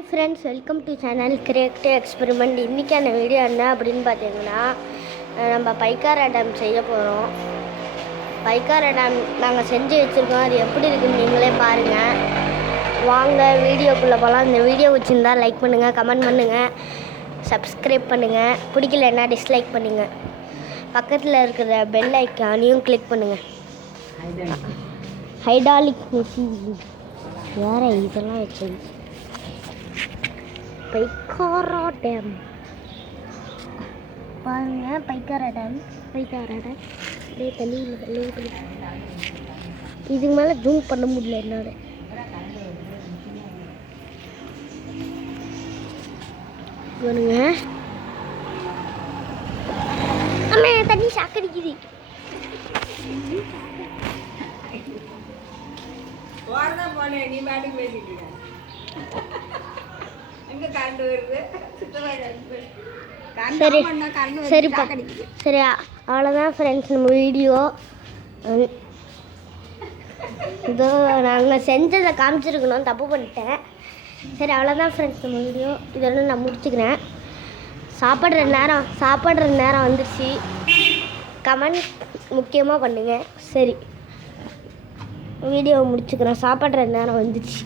Hi friends, welcome to channel creative experiment. இன்றைக்கான video என்ன அப்படின்னு பார்த்தீங்கன்னா, நம்ம பைக்காரா டேம் செய்ய போகிறோம். பைக்காரா டேம் நாங்கள் செஞ்சு வச்சுருக்கோம். அது எப்படி இருக்குன்னு நீங்களே பாருங்கள். வாங்க வீடியோக்குள்ளே போகலாம். இந்த வீடியோ வச்சுருந்தா லைக் பண்ணுங்கள், கமெண்ட் பண்ணுங்கள், சப்ஸ்கிரைப் பண்ணுங்கள். பிடிக்கலன்னா டிஸ்லைக் பண்ணுங்கள். பக்கத்தில் இருக்கிற பெல் ஐக்கானையும் கிளிக் பண்ணுங்கள். ஹைடாலிக் மெஷின் வேறு இதெல்லாம் வச்சு பைக்காரா டேம் பாருங்க. பைக்காரா டேம் அப்படியே தண்ணி இதுக்கு மேலே ஜூம் பண்ண முடியல என்னால். பாருங்க, அம்மா தண்ணி சாக்கடிக்குது. சரி, அவ்வளோதான் ஃப்ரெண்ட்ஸ் நம்ம வீடியோ. இதோ நாங்கள் செஞ்சதை காமிச்சிருக்கணும், தப்பு பண்ணிட்டேன். சரி, அவ்வளோதான் ஃப்ரெண்ட்ஸ் நம்ம வீடியோ. இதெல்லாம் நான் முடிச்சுக்கிறேன். சாப்பிட்ற நேரம் வந்துடுச்சு. கமெண்ட் முக்கியமாக பண்ணுங்கள். சரி, வீடியோவை முடிச்சுக்கிறேன். சாப்பிட்ற நேரம் வந்துடுச்சு.